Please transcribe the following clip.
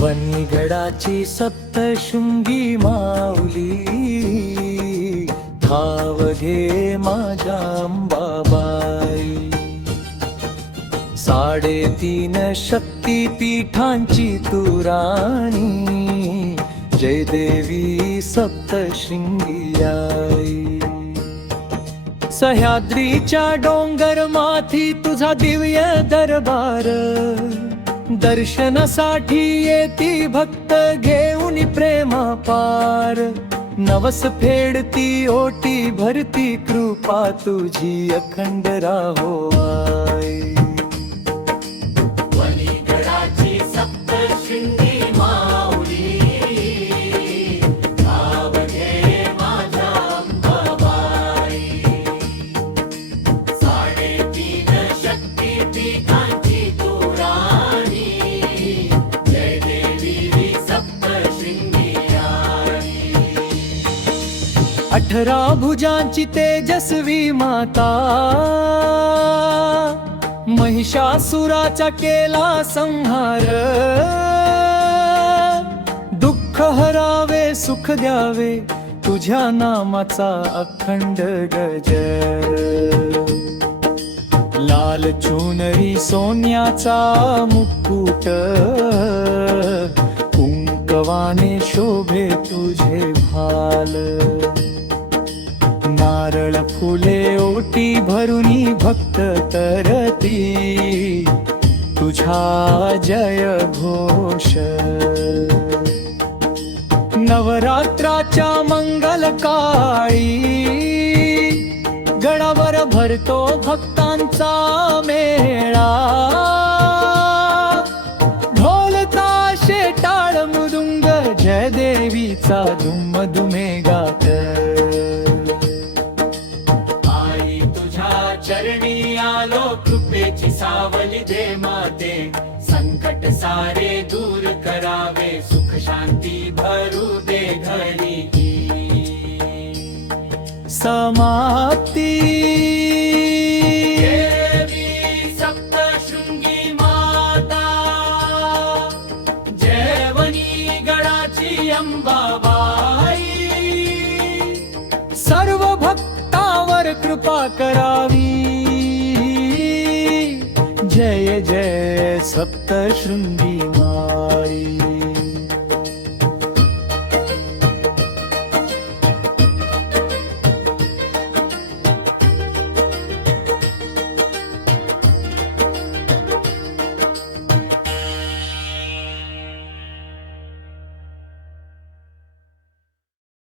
वणीगडाची सप्तशृंगी माऊली, ठाव घे माझ्या अंबाबाई. 3.5 शक्तिपीठांची तू राणी, जय देवी सप्तशृंगी आई. सह्याद्रीच्या डोंगर माथी तुझा दिव्य दरबार, दर्शनासाठी येती भक्त घेऊन प्रेमा पार. नवस फेडती ओटी भरती कृपा तुझी अखंड राहो आई. वणीगडाची सप्तशृंगी माऊली, ठाव घे माझ्या अंबाबाई. 3.5 शक्तिपीठांची तू राणी, जय देवी सप्तशृंगी आई. 18 भुजांची तेजस्वी माता, महिषासुराचा केला संहार. दुःख हरावे सुख द्यावे तुझ्या नामाचा अखंड गजर. लाल चुनरी सोन्याचा मुकुट, कुंकवाने शोभे तुझे भाल. नारळ फुले ओटी भरुनी भक्त तरती, तुझा जय घोष. नवरात्राच्या मंगल काळी, गडावर भरतो भक्तांचा मेळा. ढोल ताशे टाळ मृदुंग, जय देवीचा दुमदुमे गात. चरणी आलो कृपेची सावली दे माते. संकट सारे दूर करावे, सुख शांती भरू दे घरी. समाप्ती. देवी सप्तशृंगी माता, जय वणीगडाची अंबाबाई. सर्व भक्तावर कृपा करावी, जय जय सप्तशृंगी माई.